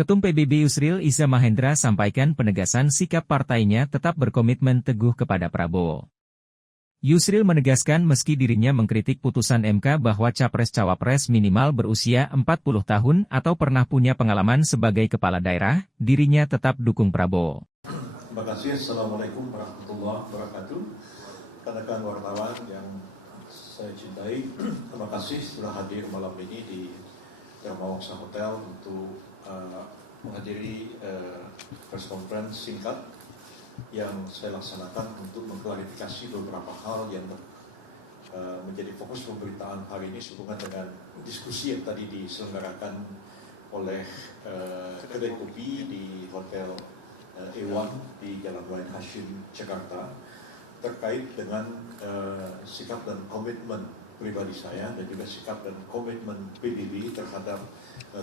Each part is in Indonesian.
Ketum PBB Yusril Iza Mahendra sampaikan penegasan sikap partainya tetap berkomitmen teguh kepada Prabowo. Yusril menegaskan meski dirinya mengkritik putusan MK bahwa Capres-Cawapres minimal berusia 40 tahun atau pernah punya pengalaman sebagai kepala daerah, dirinya tetap dukung Prabowo. Terima kasih. Assalamualaikum warahmatullahi wabarakatuh. Rekan-rekan wartawan yang saya cintai, terima kasih sudah hadir malam ini di Mawaksa Hotel untuk menghadiri press conference singkat yang saya laksanakan untuk mengklarifikasi beberapa hal yang menjadi fokus pemberitaan hari ini sehubungan dengan diskusi yang tadi diselenggarakan oleh kedai kopi di Hotel Ewan di Jalan Wahid Hashim, Jakarta, terkait dengan sikap dan komitmen pribadi saya dan juga sikap dan komitmen PBB terhadap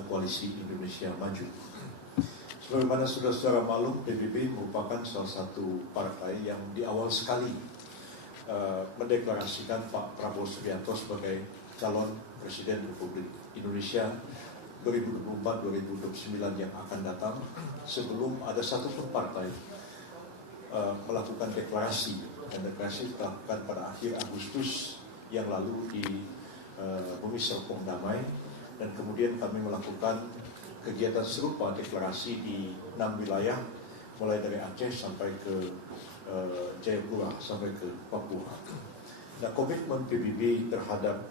Koalisi Indonesia Maju. Sebagaimana saudara-saudara maklum, PBB merupakan salah satu partai yang di awal sekali mendeklarasikan Pak Prabowo Subianto sebagai calon Presiden Republik Indonesia 2024-2029 yang akan datang, sebelum ada satupun partai melakukan deklarasi, dan deklarasi dilakukan pada akhir Agustus yang lalu di Bumi Serpong Damai, dan kemudian kami melakukan kegiatan serupa deklarasi di 6 wilayah, mulai dari Aceh sampai ke Jayapura sampai ke Papua. Nah, komitmen PBB terhadap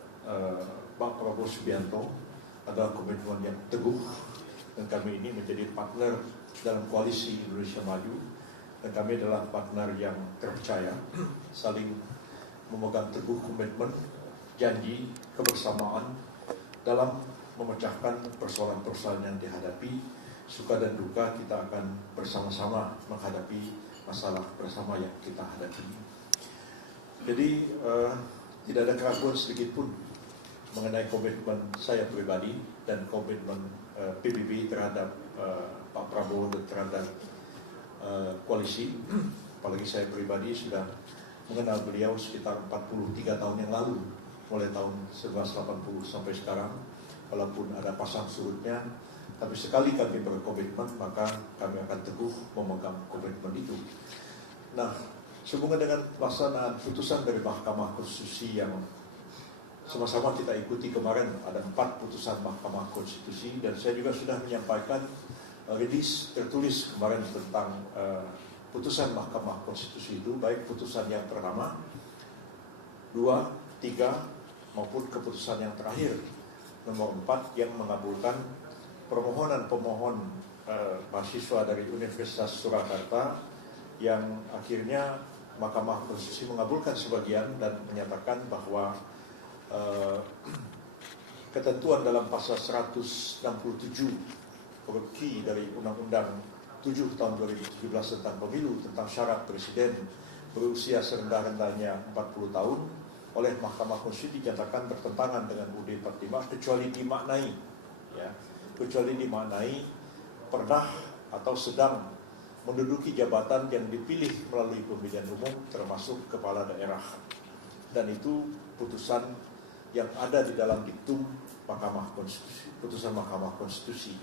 Pak Prabowo Subianto adalah komitmen yang teguh, dan kami ini menjadi partner dalam Koalisi Indonesia Maju, dan kami adalah partner yang terpercaya, saling memegang teguh komitmen, janji, kebersamaan dalam memecahkan persoalan-persoalan yang dihadapi. Suka dan duka kita akan bersama-sama menghadapi masalah bersama yang kita hadapi. Jadi tidak ada keraguan sedikit pun mengenai komitmen saya pribadi dan komitmen PBB terhadap Pak Prabowo dan terhadap koalisi. Apalagi saya pribadi sudah mengenal beliau sekitar 43 tahun yang lalu, mulai tahun 1980 sampai sekarang. Walaupun ada pasang surutnya, tapi sekali kami berkomitmen, maka kami akan teguh memegang komitmen itu. Nah, sehubungan dengan pelaksanaan putusan dari Mahkamah Konstitusi yang sama-sama kita ikuti kemarin, ada 4 putusan Mahkamah Konstitusi, dan saya juga sudah menyampaikan rilis tertulis kemarin tentang putusan Mahkamah Konstitusi itu, baik putusan yang pertama, 2, 3, maupun keputusan yang terakhir, nomor 4, yang mengabulkan permohonan pemohon mahasiswa dari Universitas Surakarta, yang akhirnya Mahkamah Konstitusi mengabulkan sebagian dan menyatakan bahwa ketentuan dalam pasal 167 huruf Q dari Undang-Undang 7 tahun 2017 tentang pemilu, tentang syarat presiden berusia serendah-rendahnya 40 tahun oleh Mahkamah Konstitusi dinyatakan bertentangan dengan UUD 45 kecuali dimaknai, ya, kecuali dimaknai pernah atau sedang menduduki jabatan yang dipilih melalui pemilihan umum termasuk kepala daerah, dan itu putusan yang ada di dalam diktum Mahkamah Konstitusi, putusan Mahkamah Konstitusi.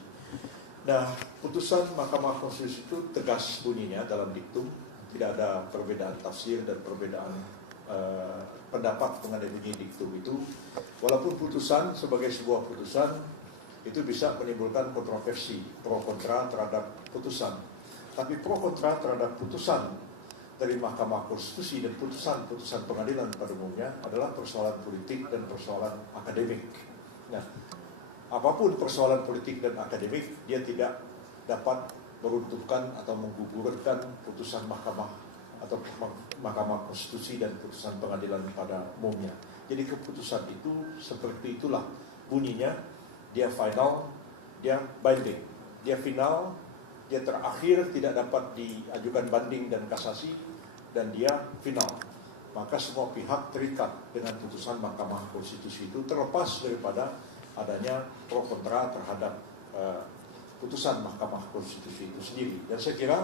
Nah, putusan Mahkamah Konstitusi itu tegas bunyinya dalam diktum, tidak ada perbedaan tafsir dan perbedaan pendapat mengenai bunyi diktum itu. Walaupun putusan sebagai sebuah putusan itu bisa menimbulkan kontroversi, pro kontra terhadap putusan. Tapi pro kontra terhadap putusan dari Mahkamah Konstitusi dan putusan-putusan pengadilan pada umumnya adalah persoalan politik dan persoalan akademik. Nah, apapun persoalan politik dan akademik, dia tidak dapat meruntuhkan atau menggugurkan putusan Mahkamah atau Mahkamah Konstitusi dan putusan pengadilan pada umumnya. Jadi keputusan itu seperti itulah bunyinya, dia final, dia binding, dia final, dia terakhir, tidak dapat diajukan banding dan kasasi, dan dia final. Maka semua pihak terikat dengan putusan Mahkamah Konstitusi itu, terlepas daripada adanya pro kontra terhadap putusan Mahkamah Konstitusi itu sendiri. Dan saya kira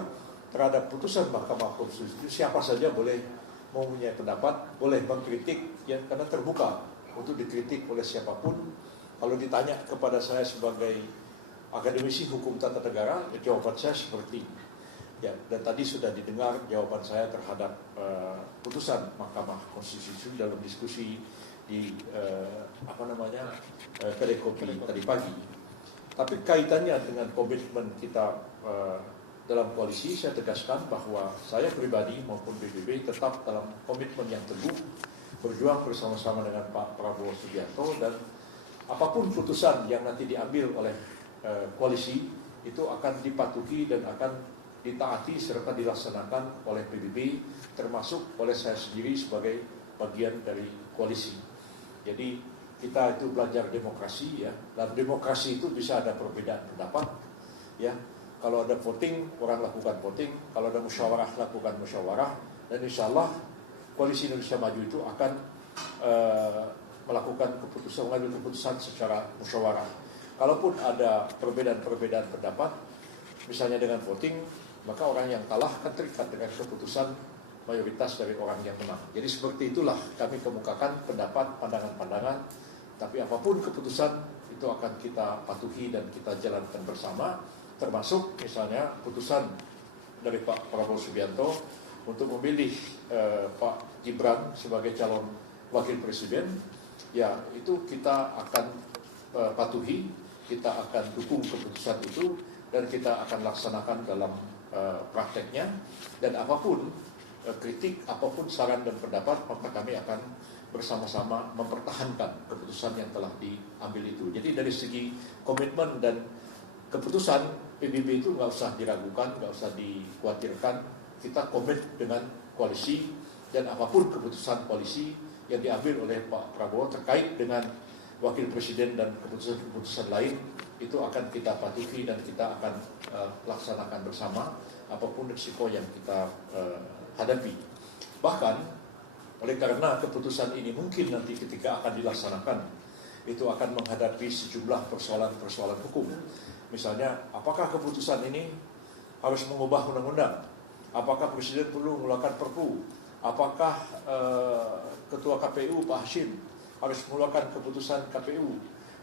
terhadap putusan Mahkamah Konstitusi itu siapa saja boleh mempunyai pendapat, boleh mengkritik, ya, karena terbuka untuk dikritik oleh siapapun. Kalau ditanya kepada saya sebagai akademisi hukum tata negara, jawaban saya seperti ini. Ya, dan tadi sudah didengar jawaban saya terhadap putusan Mahkamah Konstitusi dalam diskusi di kedai kopi tadi pagi. Tapi kaitannya dengan komitmen kita dalam koalisi, saya tegaskan bahwa saya pribadi maupun PBB tetap dalam komitmen yang teguh berjuang bersama-sama dengan Pak Prabowo Subianto, dan apapun putusan yang nanti diambil oleh koalisi itu akan dipatuhi dan akan ditaati serta dilaksanakan oleh PBB, termasuk oleh saya sendiri sebagai bagian dari koalisi. Jadi kita itu belajar demokrasi, ya. Dalam demokrasi itu bisa ada perbedaan pendapat, ya. Kalau ada voting, orang lakukan voting. Kalau ada musyawarah, lakukan musyawarah. Dan insya Allah koalisi Indonesia Maju itu akan mengambil keputusan secara musyawarah. Kalaupun ada perbedaan pendapat, misalnya dengan voting, maka orang yang kalah akan terikat dengan keputusan mayoritas dari orang yang menang. Jadi seperti itulah kami kemukakan pendapat, pandangan-pandangan. Tapi apapun keputusan itu akan kita patuhi dan kita jalankan bersama. Termasuk misalnya putusan dari Pak Prabowo Subianto untuk memilih Pak Gibran sebagai calon wakil presiden. Ya, itu kita akan patuhi, kita akan dukung keputusan itu, dan kita akan laksanakan dalam prakteknya. Dan apapun kritik, apapun saran dan pendapat, maka kami akan bersama-sama mempertahankan keputusan yang telah diambil itu. Jadi dari segi komitmen dan keputusan PBB itu nggak usah diragukan, nggak usah dikhawatirkan. Kita komit dengan koalisi, dan apapun keputusan koalisi yang diambil oleh Pak Prabowo terkait dengan wakil presiden dan keputusan-keputusan lain, itu akan kita patuhi dan kita akan laksanakan bersama apapun risiko yang kita hadapi. Bahkan oleh karena keputusan ini mungkin nanti ketika akan dilaksanakan itu akan menghadapi sejumlah persoalan-persoalan hukum. Misalnya, apakah keputusan ini harus mengubah undang-undang? Apakah presiden perlu mengeluarkan perpu? Apakah ketua KPU Pak Hashim harus mengeluarkan keputusan KPU?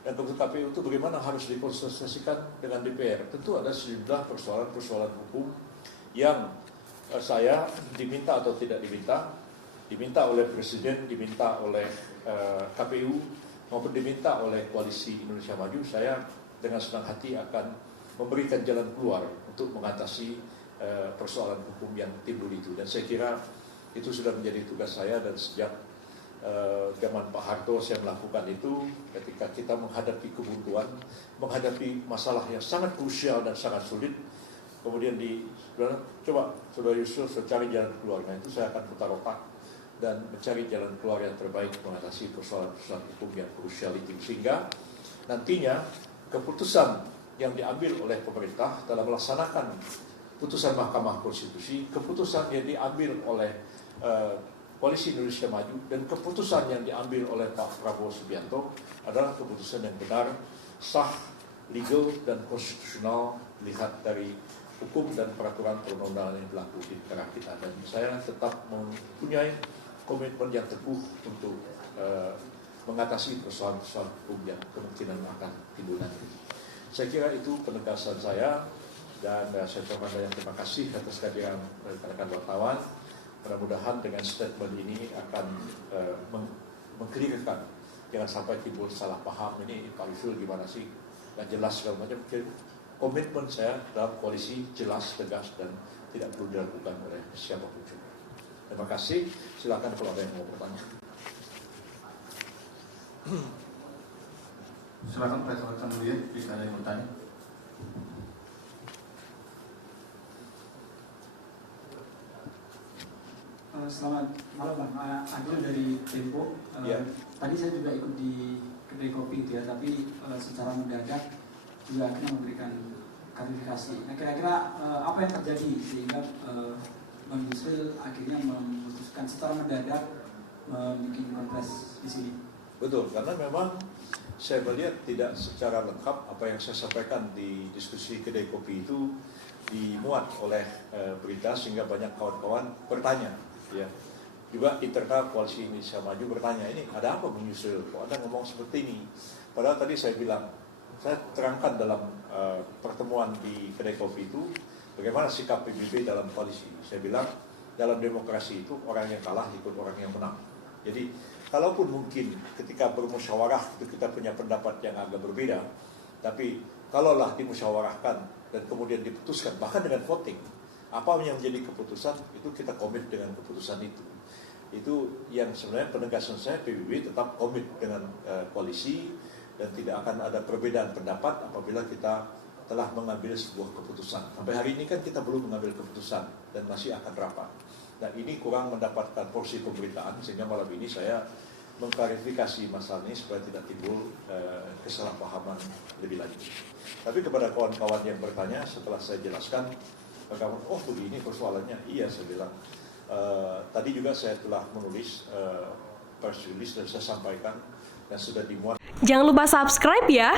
Dan keputusan KPU itu bagaimana harus dikonsultasikan dengan DPR? Tentu ada sejumlah persoalan-persoalan hukum yang saya diminta atau tidak diminta oleh Presiden, diminta oleh KPU, maupun diminta oleh Koalisi Indonesia Maju. Saya dengan senang hati akan memberikan jalan keluar untuk mengatasi persoalan hukum yang timbul itu. Dan saya kira itu sudah menjadi tugas saya, dan sejak zaman Pak Harto saya melakukan itu ketika kita menghadapi kebuntuan, menghadapi masalah yang sangat krusial dan sangat sulit. Kemudian coba Saudara Yusuf cari jalan keluarnya, itu saya akan putar otak dan mencari jalan keluar yang terbaik mengatasi persoalan-persoalan hukum yang krusial itu, sehingga nantinya keputusan yang diambil oleh pemerintah dalam melaksanakan putusan Mahkamah Konstitusi, keputusan yang diambil oleh Koalisi Indonesia Maju, dan keputusan yang diambil oleh Pak Prabowo Subianto adalah keputusan yang benar, sah, legal, dan konstitusional lihat dari hukum dan peraturan perundang-undangan yang berlaku di negara kita. Dan saya tetap mempunyai komitmen yang teguh untuk mengatasi persoalan-persoalan hukum yang kemungkinan akan timbul nanti. Saya kira itu penegasan saya, dan saya ucapkan banyak terima kasih atas kehadiran rekan-rekan wartawan. Mudah-mudahan dengan statement ini akan mengklirkan, jangan sampai timbul salah paham, ini Pak Yusuf gimana sih, nggak jelas segala macam. Komitmen saya dalam koalisi jelas, tegas, dan tidak perlu dilakukan oleh siapapun juga. Terima kasih. Silakan kalau ada yang mau bertanya. Silakan Pak Rekan Mulia, bisa ada yang bertanya. Selamat malam Bang, Adil dari Tempo. Tadi saya juga ikut di kedai kopi itu ya, tapi secara mendadak juga akhirnya memberikan klarifikasi. Nah, kira-kira apa yang terjadi sehingga Bang Yusril akhirnya memutuskan secara mendadak bikin konfes di sini? Betul, karena memang saya melihat tidak secara lengkap apa yang saya sampaikan di diskusi kedai kopi itu dimuat oleh berita, sehingga banyak kawan-kawan bertanya. Ya, juga internal Koalisi Indonesia Maju bertanya, ini ada apa Bang Yusril? Kok Anda ngomong seperti ini? Padahal tadi saya bilang saya terangkan dalam pertemuan di kedai kopi itu bagaimana sikap PBB dalam koalisi. Saya bilang dalam demokrasi itu orang yang kalah ikut orang yang menang. Jadi kalaupun mungkin ketika bermusyawarah itu kita punya pendapat yang agak berbeda, tapi kalaulah dimusyawarahkan dan kemudian diputuskan bahkan dengan voting, apa yang menjadi keputusan itu kita komit dengan keputusan itu. Itu yang sebenarnya penegasan saya, PBB tetap komit dengan koalisi dan tidak akan ada perbedaan pendapat apabila kita telah mengambil sebuah keputusan. Sampai hari ini kan kita belum mengambil keputusan dan masih akan rapat. Nah ini kurang mendapatkan porsi pemberitaan sehingga malam ini saya mengklarifikasi masalah ini supaya tidak timbul kesalahpahaman lebih lanjut. Tapi kepada kawan-kawan yang bertanya setelah saya jelaskan, kawan, oh begini persoalannya, iya saya bilang. Tadi juga saya telah menulis press release dan saya sampaikan dan sudah dimuat. Jangan lupa subscribe ya.